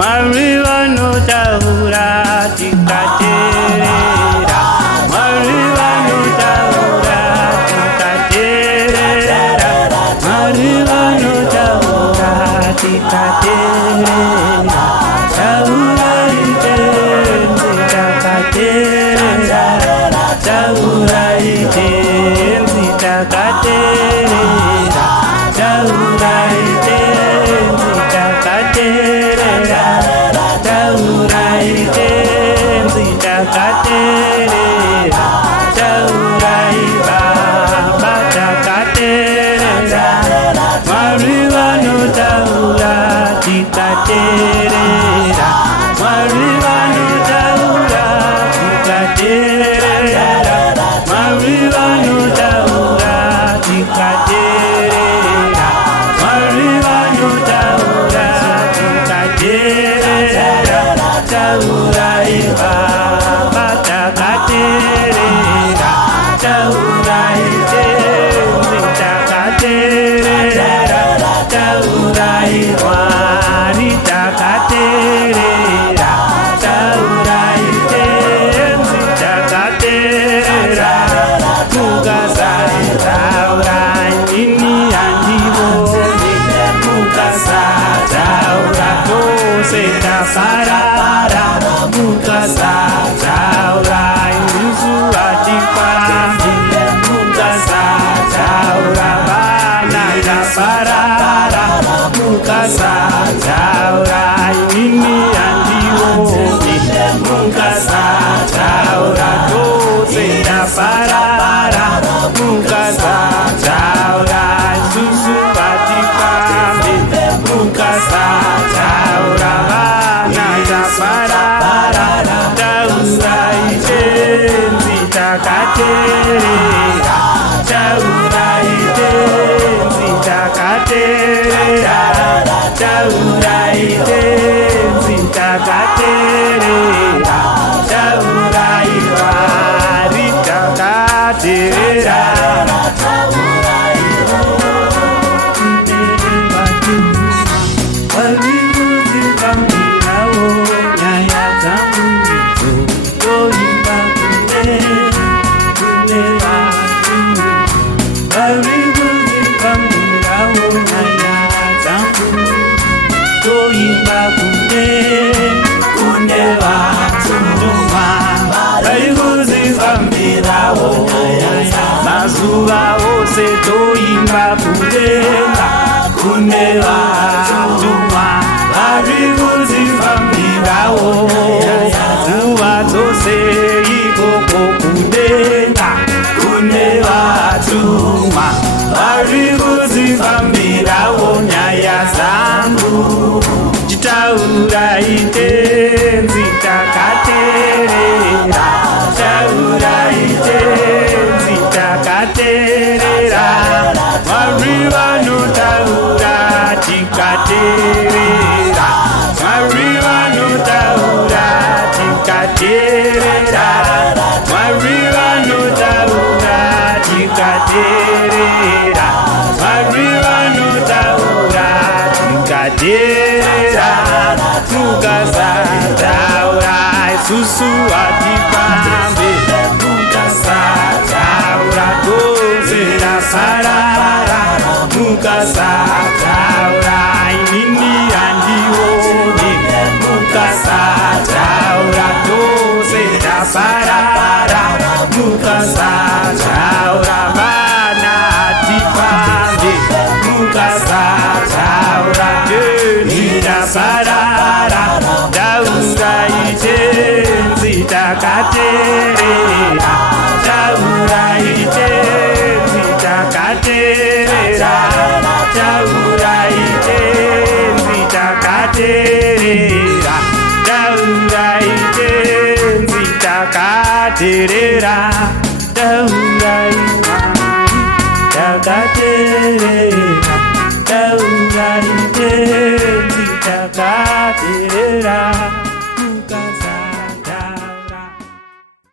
Mariva no taura tikaterera. Mariva no taura tikaterera. Mariva no taura tikaterera. Taura itenzi takaterera. Taura itenzi takaterera. Taura itenzi takaterera. Taura itenzi takaterera. Taura ibaba takaterera. Mariva no taura tikaterera. Mariva no taura tikaterera. Mariva no taura tikaterera. Mariva no taura tikaterera. Taura ibaba takaterera. Taura itenzi takaterera. Taura iwari takaterera. Taura itenzi takaterera. Mukasa taura ini andivoni. Mukasa taura kose taparara. Mukasa taura yuzu atipambi. Mukasa taura bana taparara. Mukasa taura ini andivoni. Mukasa taura kose taparara. Mukasa taura yuzu atipambi. Mukasa taura bana taparara. Taura itenzi takaterera. Taura itenzi takaterera. Taura itenzi takaterera. Taura iwari takaterera. Mazuva ose toimba kudenga kune vatuma vari kuzvifambirawo zuva dzose ikoko kudenga kune vatuma vari kuzvifambirawo nyaya dzangu chitaura itenzi takaterera. Taura itenzi takaterera. Mariva no taura tikaterera. Mariva no taura tikaterera. Mariva no taura tikaterera. Mariva no taura tikaterera. Mukasa taura susu atipambe. Mukasa taura kose taparara. Mukasa taura inini andiwoni. Mukasa taura kose taparara. Mukasa taura bana atipambe. Mukasa taura deni taparara. Taura itenzi takaterera. Taura itenzi takaterera. Taura itenzi takaterera. Taura itenzi takaterera. Taura takaterera. Taura itenzi takaterera.